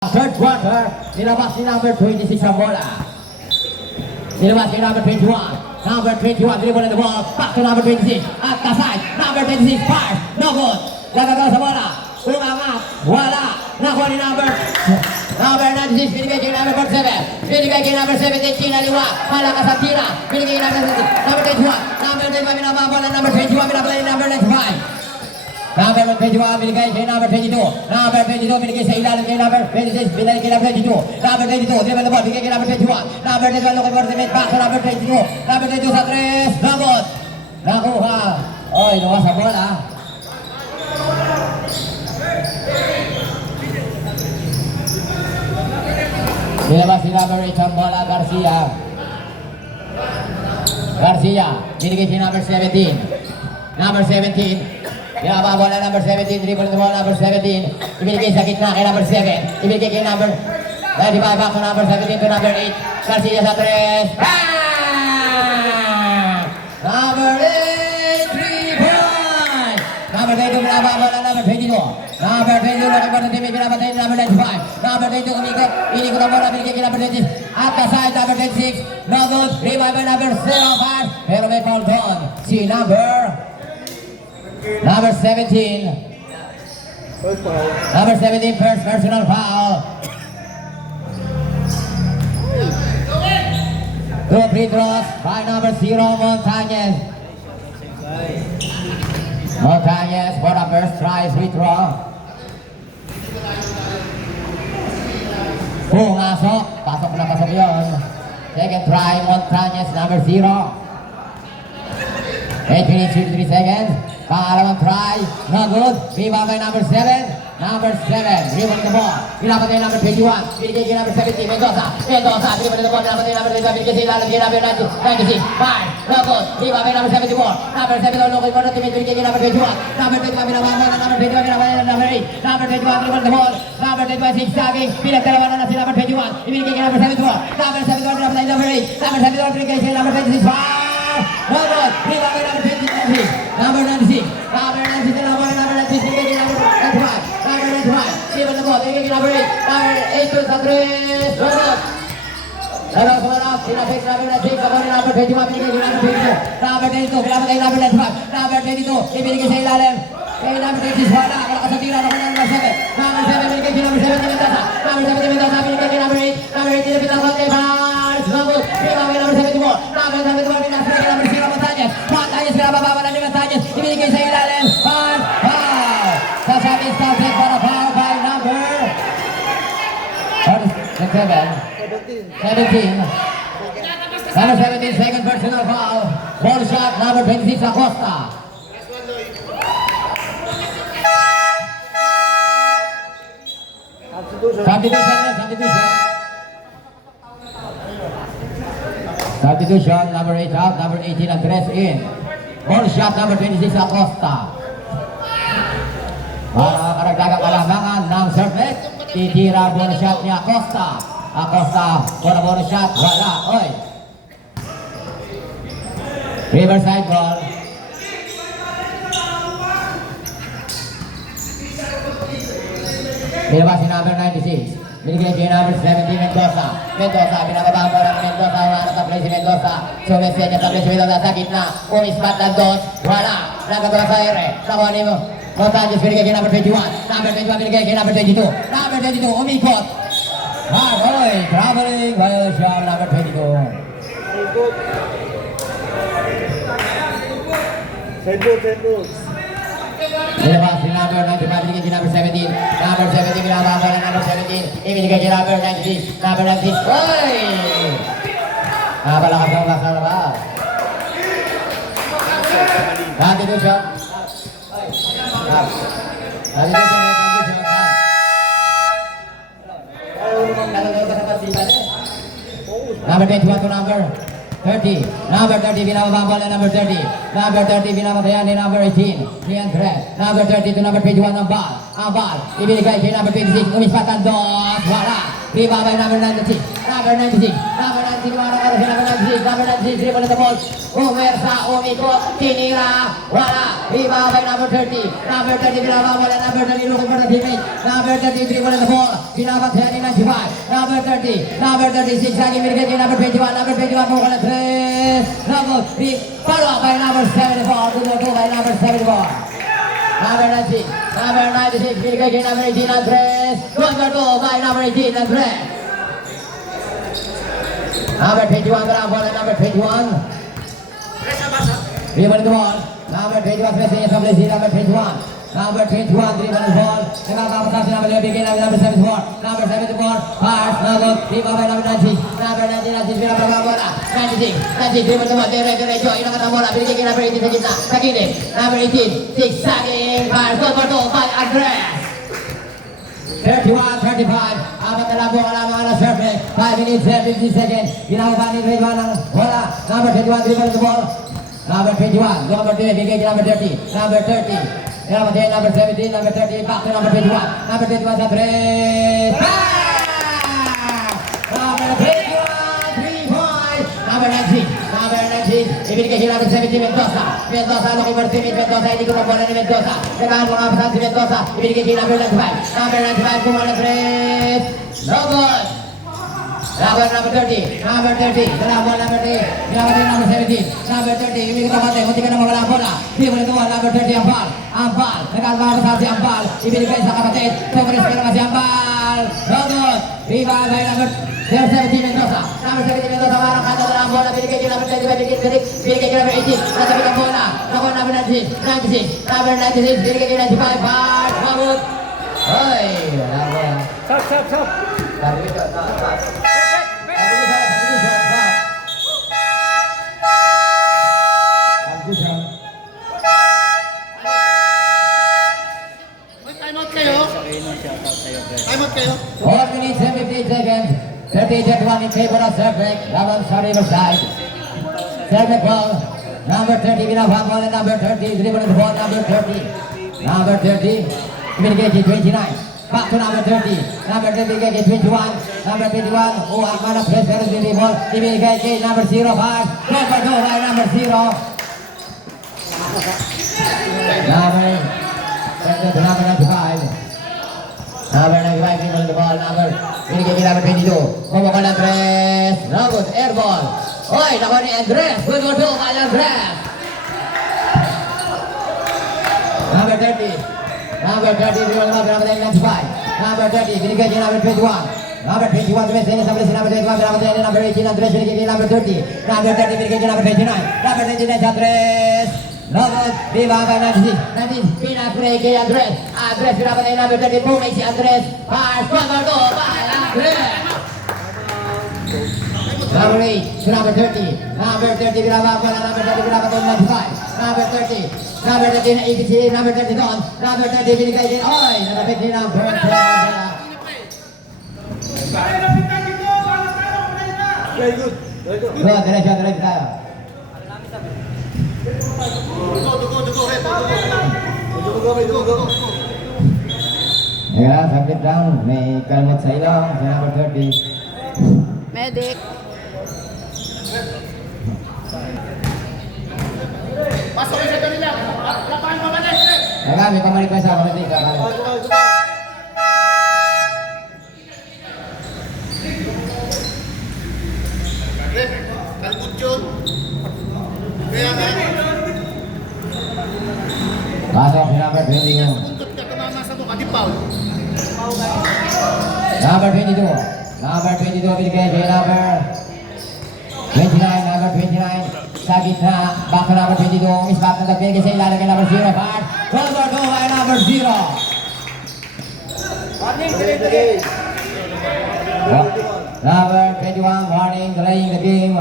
Third quarter, nilabas si number 26 ang bola. Nilabas si number 21. Number 21, dribble the ball. Back to number 26. At the side, number 26, fire. No good. Lagagaw sa bola. Umangat. Wala. Nakuha ni number 96. Binigay kay number 47. Binigay kay number 17. Kinaliwa. Malakas ang tira. Binigay kay number 17. Number 21. Number 25, binababola. Number 21, binabola ni number 95. Number 21 binigay kay number 22. Number 22 binigay sa ilalim kay number 26. Binigay kay number 22. Number 22 dribble the ball. Binigay kay number 21. Number 21 looking for the mid. Back sa number 22. Number 22 sa 3. Nabot. Nakuha. Oy, nakuha sa bola. Nilabas si number 8 ang bola. Garcia. Garcia. Binigay kay number 17. Number 17. Binababola number 17, dribble the ball number 17. Ibinigay sa gitna kay number 7. Ibinigay kay number 95 back to number 17 to number 8. Garcia sa 3. Bang! Number 8, 3 points! Number 22, binababola number 22. Number 22, looking for the team, binabatay number 95. Number 22, umikot. Inikot ang bola, binigay kay number 26. At the side, number 26. No good. Revive by number 05. Pero may foul doon. Si number 17. Number 17, first personal foul. Two free throws by number 0, Montañez. Montañez for the first try, free throw. Pumasok, pasok na pasok yun. Second try, Montañez, number 0. 8 minutes, 53 seconds. Pangalawang try, no good. Rebound by number 7. Number 7, rebound the ball. Nilapat kay number 21. Binigay kay number 17, Mendoza. Mendoza, rebound the ball. Nilapat kay number 25. Binigay sa ilalim kay number 96. 5, no good. Rebound by number 74. Number 7, looking for the team. Binigay kay number 21. Number 21, binababa. Number 21, binababa. Number 8. Number 21, rebound the ball. Number 21, zigzagging. Pinagdalawan na si number 21. Ibinigay kay number 74. Number 71, binababa kay number 8. Number 71, binigay kay number 26. 5, no good. Rebound by number 26. Number 96. Number 96, number 96. Binigay kay number 95. Number 95. Rebound the ball. Binigay kay number 8. Number 8 to sa 3. No good. Laro sa malap, sinapit number 96, kapag number 21, binigay kay number 22. Number 22, binababa kay number 95. Number 22, ibinigay sa ilalim. Kay number 26, wala, wala ka sa tira, wala number 7. Number 7, binigay kay number 7, Mendoza. Number 7, Mendoza, binigay kay number 8. Number 8, nilapit ang kay Barnes. No good. Rebound kay number 74. Number 74, binababa kay number 0, Montañez. Montañez, binababa na ni Montañez. Ibinigay sa ilalim. Barnes, foul. Sasabi started for a foul by number 17. Number 17, second personal foul. Ball shot, number 26, Acosta. Substitution, number 8 out, number 18, Andres in. Ball shot, number 26, Acosta. Para karagdagang kalamangan ng serve, titira ball shot ni Acosta. Acosta, for a ball shot, wala, oy. Riverside ball. Nilabas si number 96. Binigay kay number 17, Mendoza. Mendoza, binababa ang bola ng Mendoza. Wala sa play si Mendoza. Sumesya niya sa play si Mendoza sa gitna. Umispat ng dos. Wala. Nagkabala sa ere. Nakuha ni mo. Montañez, binigay kay number 21. Number 21, binigay kay number 22. Number 22, umikot. Oy, traveling violation, number 22. Send good. Nilabas si number 95, binigay kay number 17. Number 17, binababa ng number 17. Ibinigay kay number 96. Number 96, oy! Napalakas ang nasa labas. Substitution. Number 21 to number 30. Number 30, binababa ang bola number 30. Number 30, binabatayan ni number 18. Si Andres. Number 30 to number 21 ang ball. Ang ball, ibinigay kay number 26. Umispat ang dos. Wala. Rebound by number 96. Number 96. Number 96, wala ka si number number 96, dribble the ball. Umersa, umikot, tinira, wala. Ibabay number 30. Number 30, binabawala. Number 30, looking for the teammate. Number 30, dribble the ball. Binabatyan ni 95. Number 30, number 36, lagi binigay kay number 21. Number 21, mukha na 3. Number 3, follow by number 74. Tututo by number 74. Number 96, number 96, binigay kay number 18 ang 3. Tututo by number 18 ang 3. Number 21, berapa number 21? Dribble the ball. Number 21, pressing establish number 21. Number 21, dribble the ball. Dengan kapasitas number 11, begin number 74. Number 74, pass, number 5 by number 90. Number 90, berapa bola? 96, 90, dribble the ball. Diretso, ilang kata bola. Bigay kay number 18 sa gitna. Sa kiri. Number 18, 6 saging. Pass, go by Andres. 31, 35. Apat na lang po kalamangan na survey. 5 minutes and 50 seconds. Ginagawa ni Raywan ng wala. Number 21, dribble the ball. Number 21, number 3, bigay kay number 30. Number 30. Ginagawa number 17, number 30. Back to number 21. Number 21 sa 3. Number 21, 3 points. Number 19. Number 19. Ibigay kay number 17, Mendoza. Mendoza, looking for Timmy Mendoza. Hindi ko na bola ni Mendoza. Kailangan mo nga pasan si Mendoza. Ibigay kay number 95. Number 95, kumana 3. No good. Number 30. Number 30. Kailangan number 3. Kailangan number 17. Number 30. Ibigay ka naman. Kunti ka na mawala bola. Hindi mo nito number 30, Ampal. Ampal. Nagkakaroon sa si Ampal. Ibigay sa kapatid. Tumaris ka naman si Ampal. No good. Viva by number 17 Mendoza. Number 17 Mendoza. Marang kanta na ang bola. Binigay kay number 25. Binigay kay number 18. Nasabi ang bola. Naku, number 96. Number 96. Binigay kay 95. Bart. Mahmud. Hoy. Wala bola. Stop. Sabi ko. Time out kayo. 4 minutes and 58 seconds. 38-1 in favor of Serbrek. Laban sa Riverside. Serbrek ball. Number 30, binabang ball and number 30. Dribble the ball, number 30. Number 30. Binigay kay 29. Back to number 30. Number 30 binigay kay 21. Number 21. Oh, ang mana press pero hindi ball. Ibigay kay number 05. Number 2 by number 0. Number 95. Number 95, dribble the ball. Binigay kay number 22. Bumukal ng Andres. No good, air ball. Oy, nakuha ni Andres. Good for 2 by Andres. Number 30. Number 30, dribble the ball. Number 95. Number 30, binigay kay number 21. Number 21, Andres. Sampai si number 21. Number 18, Andres. Binigay kay number 30. Number 30, binigay kay number 29. Number 29, Andres. No good. Viva by 96. 96. Pinapray kay Andres. Andres pinapat ay number 30. Bumay si Andres. Pass. Number 2 by Andres. Number 8. Si number 30. Number 30 pinapat na number 30 pinapat ay 95. Number 30. Number 30 na ikit si number 30 doon. Number 30 binigay din. Oy! Natapit din ang number 30. Very good. Good. Diretso tayo. Dugo. Yeah, subject down. May kalmot sa ilong. Si number 30. Medic. Pasok sa kanila. Lapan mabalik. May pamalik pa sa pamalik. Kalbut yun. Kaya nga. Pasok si number 20. Puntot ka tumama sa mukha. Di foul. Number 22. Number 22 binigay kay number 29. Number 29. Sa gitna. Back to number 22. Miss back na nagbigay sa ilalim kay number 0. Part. Number 2 by number 0. Warning, delay. Number 21. Warning. Delaying the game.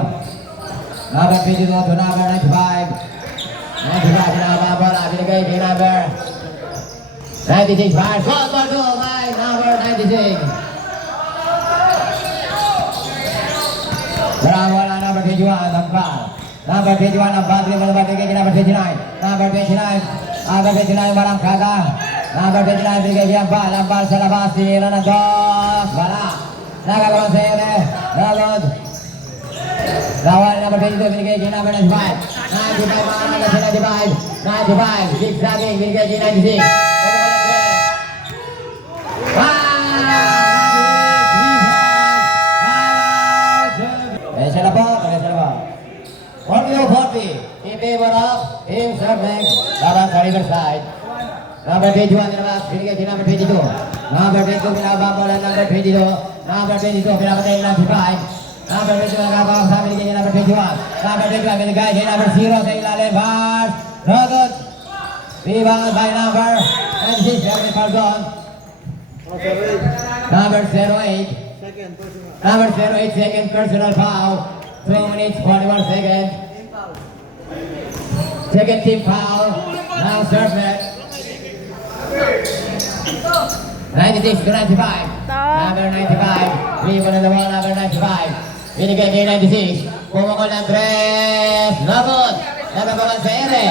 Number 22 to number 95. 95 na bola. Binigay kay number 96. Part. Number 2 by number 96. Wala number 21 ang ball. Number 21 ang ball. Dribble ba bigay kay number 29. Number 29. Number 29 walang kaga. Number 29 bigay kay ang ball. Ang ball sa labas. Sinira ng dos. Wala. Nagagawa sa iyo. Nagod. Lawan 22, binigay kay number 95. 95, mga naman sa 95. 95, zigzagging, binigay kay 96. Siya na po, siya na po. 40-40, in favor of Team Surfing, laban sa Riverside. Number 21, nilabas, binigay kay number 22. Number 22, binabang bola, number 22. Number 22, pinapatay ng 95. Number 22, nagkakawang sa binigay kay number 21. Number 21, binigay kay number 0 sa ilalim, pass. No good. Rebound by number 96, Jeremy Pardon. Number 08. Number 08, second personal foul. 2 minutes, 41 seconds. Second team foul. Now serve net. 96 to 95. Number 95. Rebound on the ball, number 95. Binigay kay 96. Pumukol ng 3. Labot. Nababawan sa ere.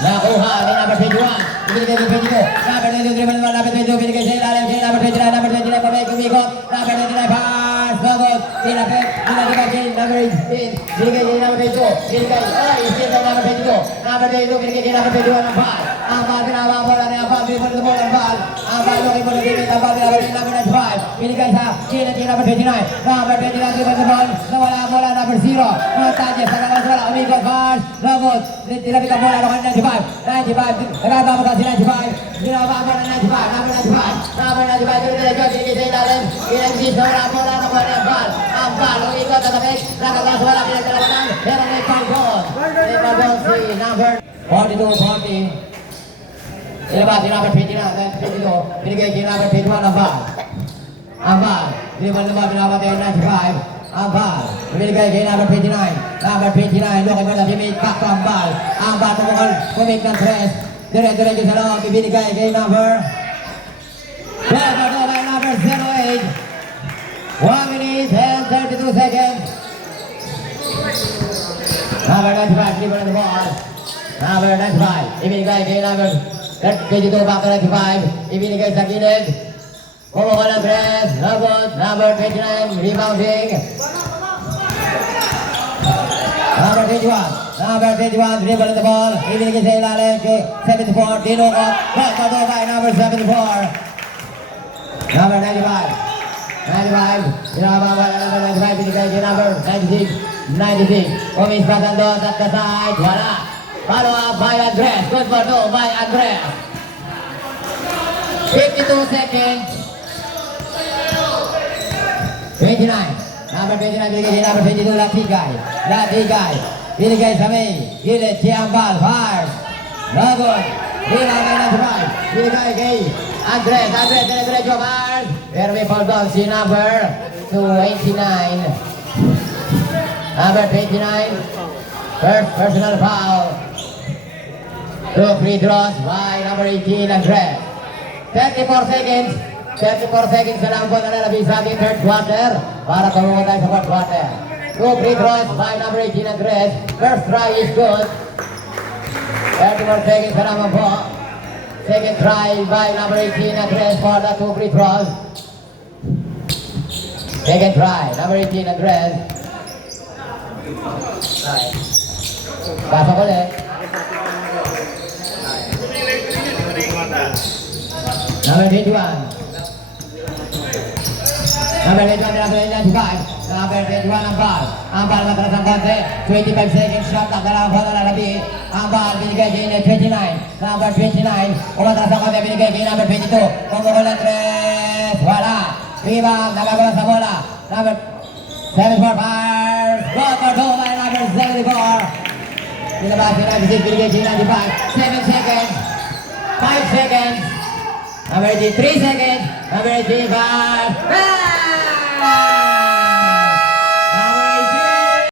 Nakuha ni number 21. Binigay kay 22. Number 22, dribble naman, number 22. Binigay sa ilalim kay number 29. Number 29, pabay kumikot. Number 29, pass. Labot. Tinapit. Binigay kay number 18. Binigay kay number 22. Binigay. Ay, isin kay number 22. Number 22, binigay kay number 21 ang ball. Ang ball, pinabang bola na ang ball. Binigay mo ang ball. Ang ball, looking for the limit. Ang ball, binigay kay number 95. Binigay sa Kinet kay number 29. Number 29, dribble the ball. Nawala ang bola, number 0. No touches. Sa kalas wala. Umikot, pass. Labot. Tinapit ang bola. 95. 95. Nagagawa ka si 95. Ginagawa ka ng 95. Number 95. Number 95. Binigay sa ilalim. Kinagsis na wala ang bola. Nakuha niya ang ball. Ang ball. Umikot. Tatapit. Nakagalas wala. Pinagdalawanan. Pero may pardon. May pardon si number 42-40. Ilabas yung number 22. Binigay kay number 21 ang ball. Ang ball. Dribble naman binabati yung 95. Ang ball. Binigay kay number 29. Number 29. Looking for the teammate. Back to ang ball. Ang ball tumukol. Kumik ng 3. Dire-diretso sa loob. Ibinigay kay number 12. By number 08. 1 minute and 32 seconds. Number 95. Dribble on the ball. Number 95. Ibinigay kay number 22 back to 95. Ibinigay sa gilid. Pumukol ng 3. Labot. Number 29. Rebounding. Number 21. Number 21. Dribble on the ball. Ibinigay sa ilalim kay 74. Dinukot. Back to by number 74. Number 95. 95. Sinababa na number 95. Binigay kay number 96. 96. Umis patang doon at kaside. Wala. Follow up by Andres. Good for two by Andres. 52 seconds. 29. Number 29 binigay kay number 22. Latigay. Latigay. Binigay sa May. Gilid si Ambal. Fires. Lagot. Bilang kay 95. Binigay kay Andres. Andres. Dire-diretso. Fires. Pero may foul down si number 289. Number 29. First personal foul. 2 free throws by number 18, Andres. 34 seconds. 34 seconds na lang po na lalabing sa ating third quarter para tumungo tayo sa fourth quarter. 2 free throws by number 18, Andres. First try is good. 34 seconds na naman po. Second try by number 18, Andres for the 2 free throws. Second try, number 18, Andres. Pasok ulit. Number 21. Number 21, number 95. Number 21 ang ball. Ang ball matras ang konti. 25 seconds shot. Ang dalawang ball na labi. Ang ball binigay kay 29. Number 29. Umatras ang konti. Binigay kay number 22. Pumukol ng 3. Wala. Rebound. Nagagawa sa bola. Number 74 fires. Goal for goal by number 74. Pinabas kay 96. Binigay kay 95. 7 seconds. 5 seconds. Number 3 seconds. Number 5.